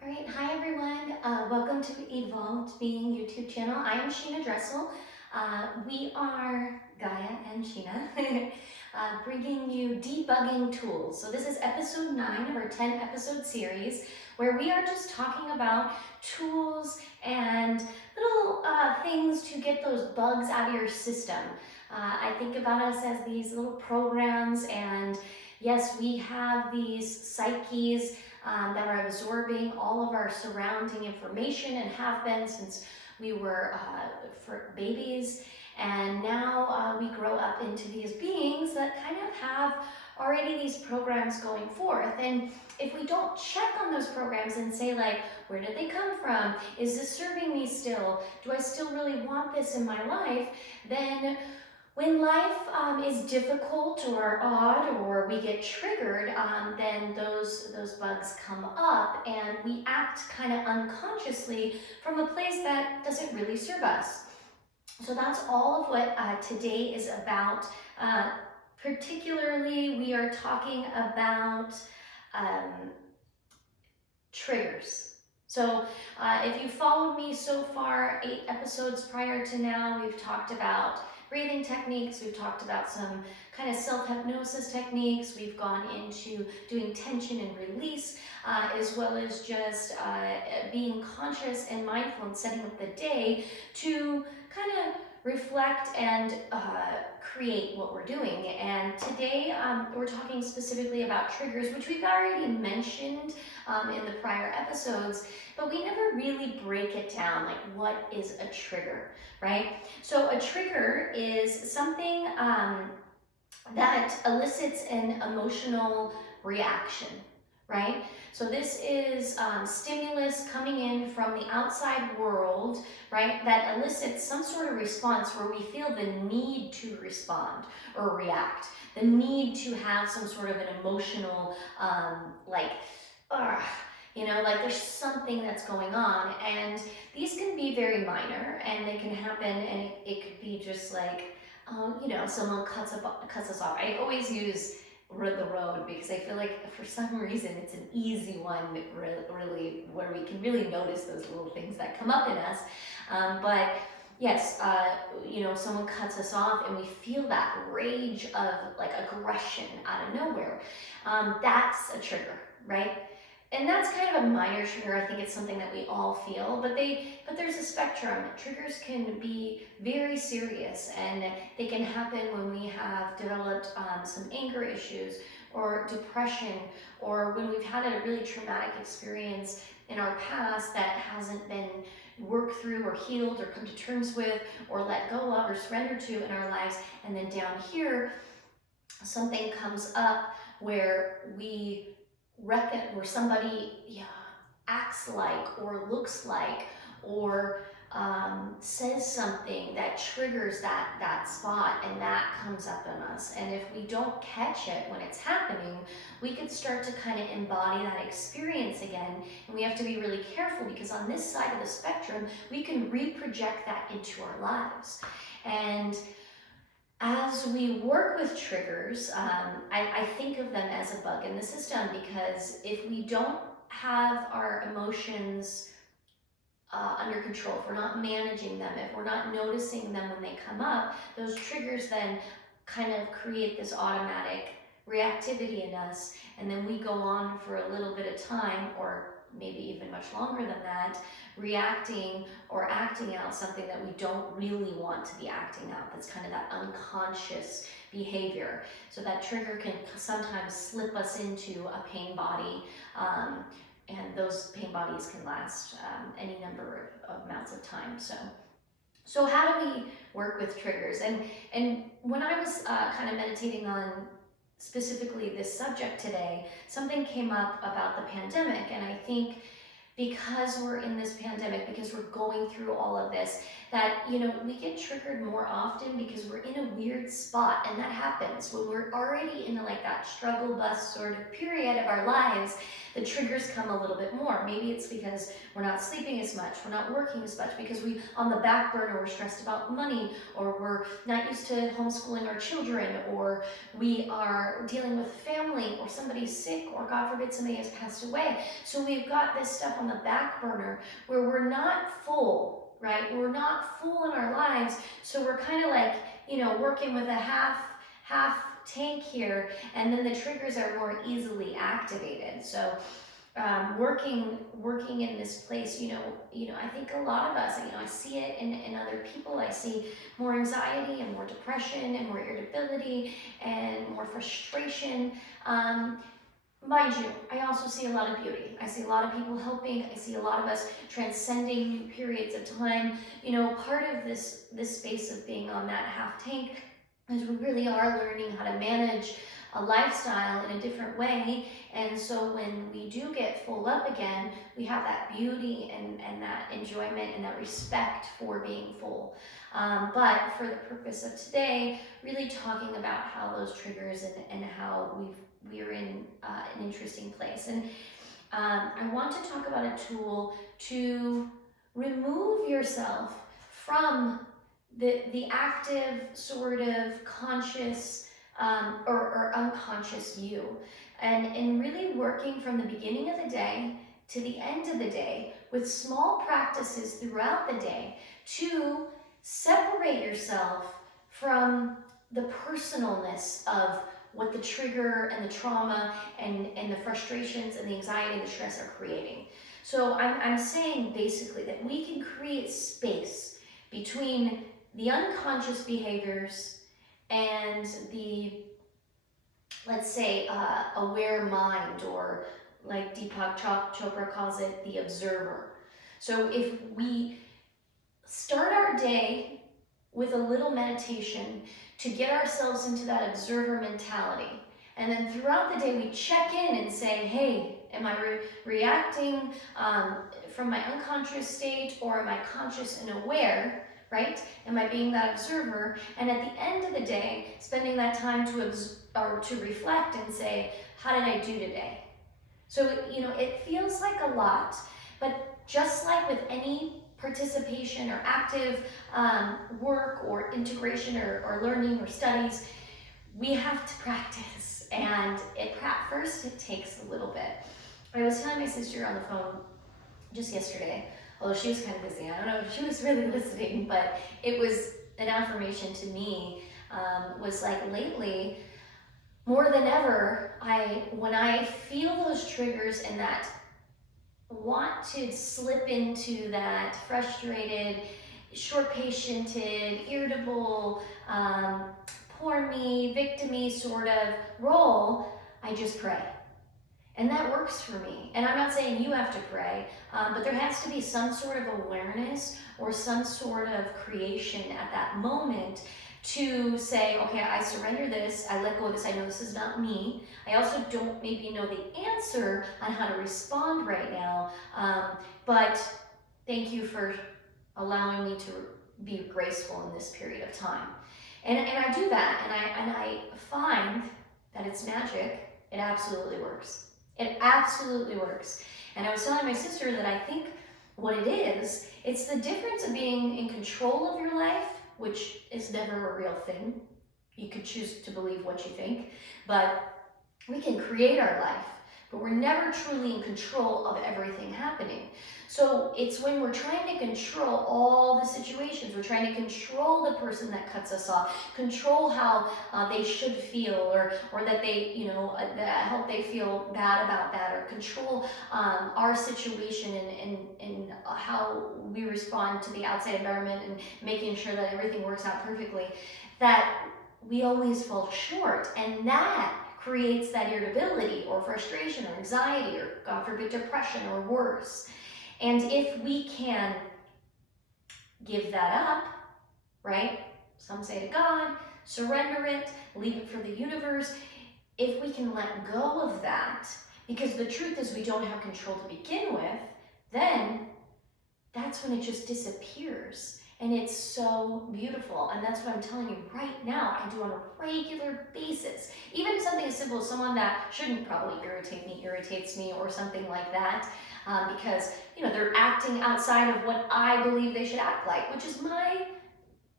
All right, hi everyone. Welcome to Evolved Being YouTube channel. I am Sheena Dressel. We are Gaia and Sheena, bringing you debugging tools. So this is episode 9 of our 10 episode series where we are just talking about tools and little things to get those bugs out of your system. I think about us as these little programs, and yes, we have these psyches that are absorbing all of our surrounding information and have been since we were for babies. And now we grow up into these beings that kind of have already these programs going forth. And if we don't check on those programs and say, like, where did they come from? Is this serving me still? Do I still really want this in my life? Then when life is difficult or odd, or we get triggered, then those bugs come up and we act kind of unconsciously from a place that doesn't really serve us. So that's all of what today is about. Particularly, we are talking about triggers. So if you followed me so far, 8 episodes prior to now, we've talked about breathing techniques, we've talked about some kind of self-hypnosis techniques, we've gone into doing tension and release, as well as just being conscious and mindful and setting up the day to kind of reflect and create what we're doing. And today we're talking specifically about triggers, which we've already mentioned in the prior episodes, but we never really break it down, like what is a trigger, right? So a trigger is something that elicits an emotional reaction, right? So this is stimulus coming in from the outside world, right, that elicits some sort of response where we feel the need to respond or react, the need to have some sort of an emotional, like, like there's something that's going on. And these can be very minor and they can happen, and it could be just like, someone cuts us off. I always use the road because I feel like for some reason it's an easy one, really, where we can really notice those little things that come up in us. But yes, someone cuts us off and we feel that rage of like aggression out of nowhere. That's a trigger, right? And that's kind of a minor trigger. I think it's something that we all feel, but there's a spectrum. Triggers can be very serious, and they can happen when we have developed some anger issues or depression, or when we've had a really traumatic experience in our past that hasn't been worked through or healed or come to terms with or let go of or surrender to in our lives. And then down here, something comes up where we reckon, where somebody acts like or looks like or says something that triggers that spot, and that comes up in us. And if we don't catch it when it's happening, we could start to kind of embody that experience again. And we have to be really careful, because on this side of the spectrum, we can reproject that into our lives. And as we work with triggers, I think of them as a bug in the system, because if we don't have our emotions under control, if we're not managing them, if we're not noticing them when they come up, those triggers then kind of create this automatic reactivity in us, and then we go on for a little bit of time, or maybe even much longer than that, reacting or acting out something that we don't really want to be acting out. That's kind of that unconscious behavior. So that trigger can sometimes slip us into a pain body, and those pain bodies can last any number of amounts of time. So how do we work with triggers? And when I was kind of meditating on specifically this subject today, something came up about the pandemic. And I think because we're in this pandemic, because we're going through all of this, that, we get triggered more often because we're in a weird spot. And that happens when we're already in like that struggle bus sort of period of our lives. The triggers come a little bit more. Maybe it's because we're not sleeping as much, we're not working as much, because we, on the back burner, we're stressed about money, or we're not used to homeschooling our children, or we are dealing with family, or somebody's sick, or God forbid somebody has passed away. So we've got this stuff on on the back burner where we're not full, right? We're not full in our lives, so we're kind of like, working with a half tank here, and then the triggers are more easily activated. So working in this place, I think a lot of us, I see it in other people. I see more anxiety and more depression and more irritability and more frustration. Mind you, I also see a lot of beauty. I see a lot of people helping. I see a lot of us transcending new periods of time. Part of this space of being on that half tank is we really are learning how to manage a lifestyle in a different way. And so when we do get full up again, we have that beauty and that enjoyment and that respect for being full. But for the purpose of today, really talking about how those triggers and how we're in an interesting place. And I want to talk about a tool to remove yourself from the active sort of conscious or unconscious you, and really working from the beginning of the day to the end of the day with small practices throughout the day to separate yourself from the personalness of what the trigger and the trauma and the frustrations and the anxiety and the stress are creating. So I'm saying basically that we can create space between the unconscious behaviors and the, let's say, aware mind, or like Deepak Chopra calls it, the observer. So if we start our day with a little meditation to get ourselves into that observer mentality, and then throughout the day we check in and say, hey, am I reacting from my unconscious state, or am I conscious and aware, right? Am I being that observer? And at the end of the day, spending that time to reflect and say, how did I do today? So, it feels like a lot, but just like with any participation or active work or integration or learning or studies, we have to practice. And at first it takes a little bit. I was telling my sister on the phone just yesterday, although she was kind of busy. I don't know if she was really listening, but it was an affirmation to me, was like, lately, more than ever, when I feel those triggers and that want to slip into that frustrated, short-patiented, irritable, poor me, victim-y sort of role, I just pray. And that works for me. And I'm not saying you have to pray, but there has to be some sort of awareness or some sort of creation at that moment to say, okay, I surrender this, I let go of this, I know this is not me. I also don't maybe know the answer on how to respond right now, but thank you for allowing me to be graceful in this period of time. And I do that, and I find that it's magic. It absolutely works. It absolutely works. And I was telling my sister that I think what it is, it's the difference of being in control of your life, which is never a real thing. You could choose to believe what you think, but we can create our life, but we're never truly in control of everything happening. So it's when we're trying to control all the situations, we're trying to control the person that cuts us off, control how they should feel, or that they, that I hope they feel bad about that, or control our situation and how we respond to the outside environment and making sure that everything works out perfectly, that we always fall short. And that creates that irritability or frustration or anxiety or, God forbid, depression or worse. And if we can give that up, right? Some say to God, surrender it, leave it for the universe. If we can let go of that, because the truth is we don't have control to begin with, then that's when it just disappears. And it's so beautiful. And that's what I'm telling you right now, I do on a regular basis. Even something as simple as someone that shouldn't probably irritate me, irritates me, or something like that. Because, they're acting outside of what I believe they should act like, which is my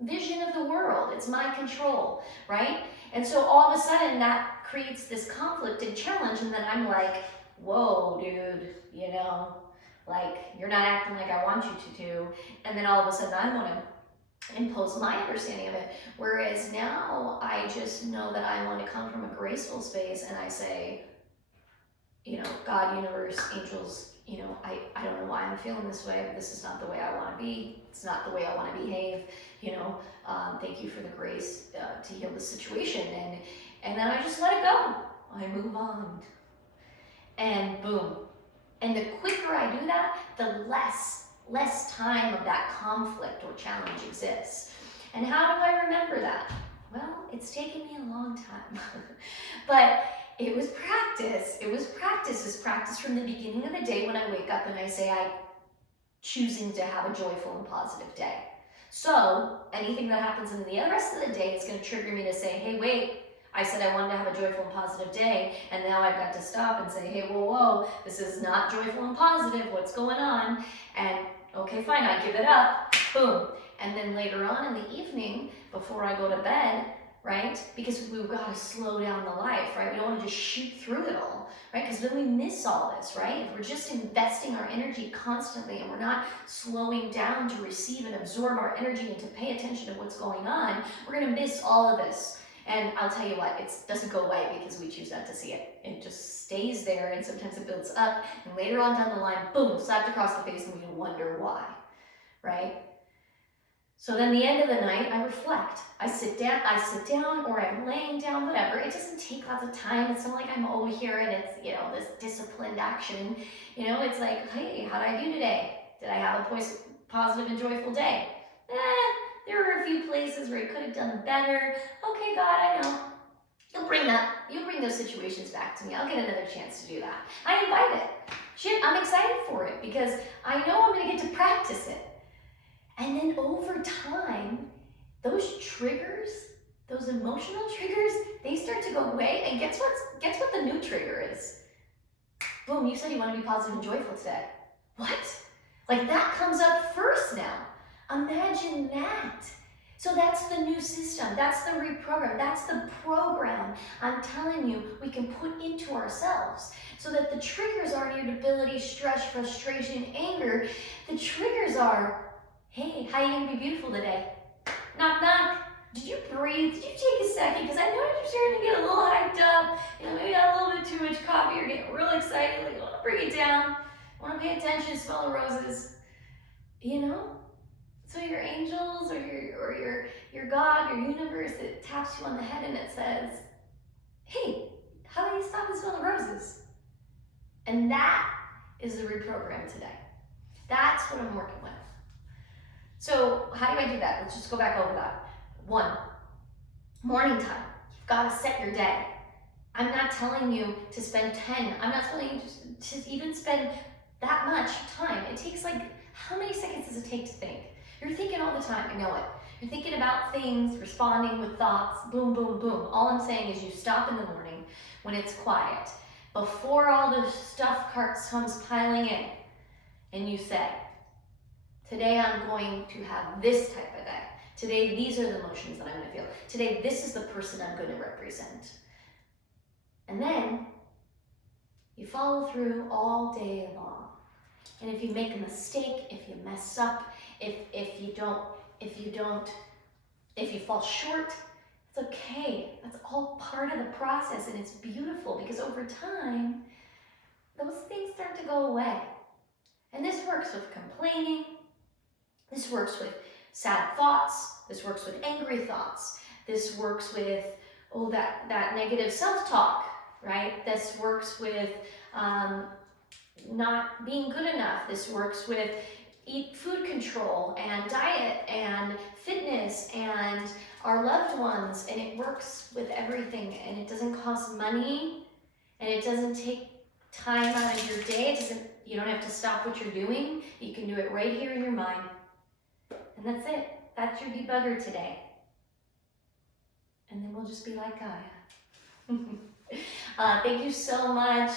vision of the world. It's my control, right? And so all of a sudden that creates this conflict and challenge. And then I'm like, whoa, dude, Like, you're not acting like I want you to do. And then all of a sudden I want to impose my understanding of it. Whereas now I just know that I want to come from a graceful space and I say, God, universe, angels, I don't know why I'm feeling this way, but this is not the way I want to be. It's not the way I want to behave. Thank you for the grace to heal the situation. And then I just let it go. I move on. And boom. And the quicker I do that, the less time of that conflict or challenge exists. And how do I remember that? Well, it's taken me a long time. But it was practice. It's practice from the beginning of the day when I wake up and I say I'm choosing to have a joyful and positive day. So anything that happens in the rest of the day is going to trigger me to say, hey, wait, I said I wanted to have a joyful and positive day, and now I've got to stop and say, hey, whoa, this is not joyful and positive, what's going on? And okay, fine, I give it up, boom. And then later on in the evening, before I go to bed, right, because we've got to slow down the life, right? We don't want to just shoot through it all, right? Because then we miss all this, right? If we're just investing our energy constantly and we're not slowing down to receive and absorb our energy and to pay attention to what's going on, we're going to miss all of this. And I'll tell you what, it doesn't go away because we choose not to see it. It just stays there, and sometimes it builds up, and later on down the line, boom, slapped across the face, and we wonder why, right? So then the end of the night, I reflect. I sit down, or I'm laying down, whatever. It doesn't take lots of time. It's not like I'm over here and it's, this disciplined action. It's like, hey, how did I do today? Did I have a positive and joyful day? There were a few places where I could have done better. Okay, God, I know. You'll bring those situations back to me. I'll get another chance to do that. I invite it. Shit, I'm excited for it because I know I'm going to get to practice it. And then over time, those triggers, those emotional triggers, they start to go away. And guess what the new trigger is? Boom, you said you want to be positive and joyful today. What? Like that comes up first now. Imagine that. So that's the new system. That's the reprogram. That's the program I'm telling you we can put into ourselves so that the triggers aren't irritability, stress, frustration, anger. The triggers are, hey, how are you going to be beautiful today? Knock, knock. Did you breathe? Did you take a second? Because I noticed you're starting to get a little hyped up. Maybe got a little bit too much coffee. You're getting real excited. Like, you want to bring it down. You want to pay attention, smell the roses. So your angels or your God, your universe, it taps you on the head and it says, hey, how about you stop and smell the roses? And that is the reprogram today. That's what I'm working with. So how do I do that? Let's just go back over that. 1, morning time. You've got to set your day. I'm not telling you to spend 10. I'm not telling you to even spend that much time. It takes how many seconds does it take to think? You're thinking all the time, I know it. You're thinking about things, responding with thoughts, boom, boom, boom. All I'm saying is you stop in the morning when it's quiet, before all the stuff comes piling in, and you say, today I'm going to have this type of day. Today, these are the emotions that I'm going to feel. Today, this is the person I'm going to represent. And then, you follow through all day long. And if you make a mistake, if you mess up, if you fall short, it's okay. That's all part of the process, and it's beautiful because over time, those things start to go away. And this works with complaining. This works with sad thoughts. This works with angry thoughts. This works with, that negative self-talk, right? This works with not being good enough. This works with food control and diet and fitness and our loved ones, and it works with everything, and it doesn't cost money, and it doesn't take time out of your day. You don't have to stop what you're doing. You can do it right here in your mind. And that's it. That's your debugger today. And then we'll just be like Gaia. Thank you so much.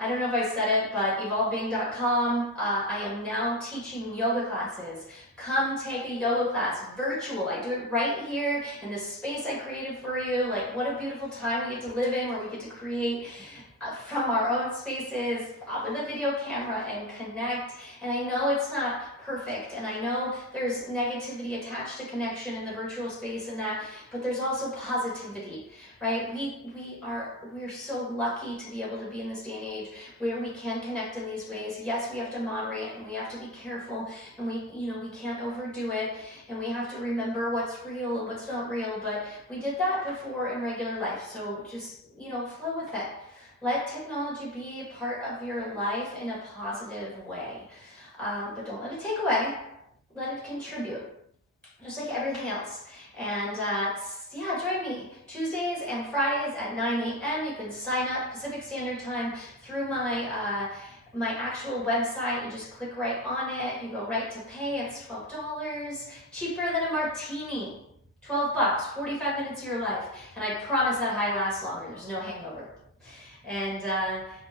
I don't know if I said it, but evolvebeing.com, I am now teaching yoga classes. Come take a yoga class, virtual. I do it right here in the space I created for you. Like, what a beautiful time we get to live in, where we get to create from our own spaces with a video camera and connect. And I know it's not perfect, and I know there's negativity attached to connection in the virtual space and that, but there's also positivity, right? We're so lucky to be able to be in this day and age where we can connect in these ways. Yes, we have to moderate and we have to be careful, and we can't overdo it, and we have to remember what's real and what's not real, but we did that before in regular life. So just, flow with it. Let technology be a part of your life in a positive way. But don't let it take away. Let it contribute, just like everything else. And yeah, join me Tuesdays and Fridays at 9 a.m. You can sign up Pacific Standard Time through my actual website. You just click right on it. You go right to pay. It's $12, cheaper than a martini. 12 bucks, 45 minutes of your life. And I promise that high lasts longer. There's no hangover. And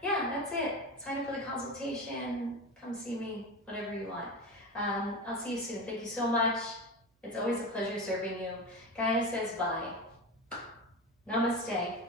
yeah, that's it. Sign up for the consultation. Come see me, whatever you want. I'll see you soon. Thank you so much. It's always a pleasure serving you. Gaia says bye. Namaste.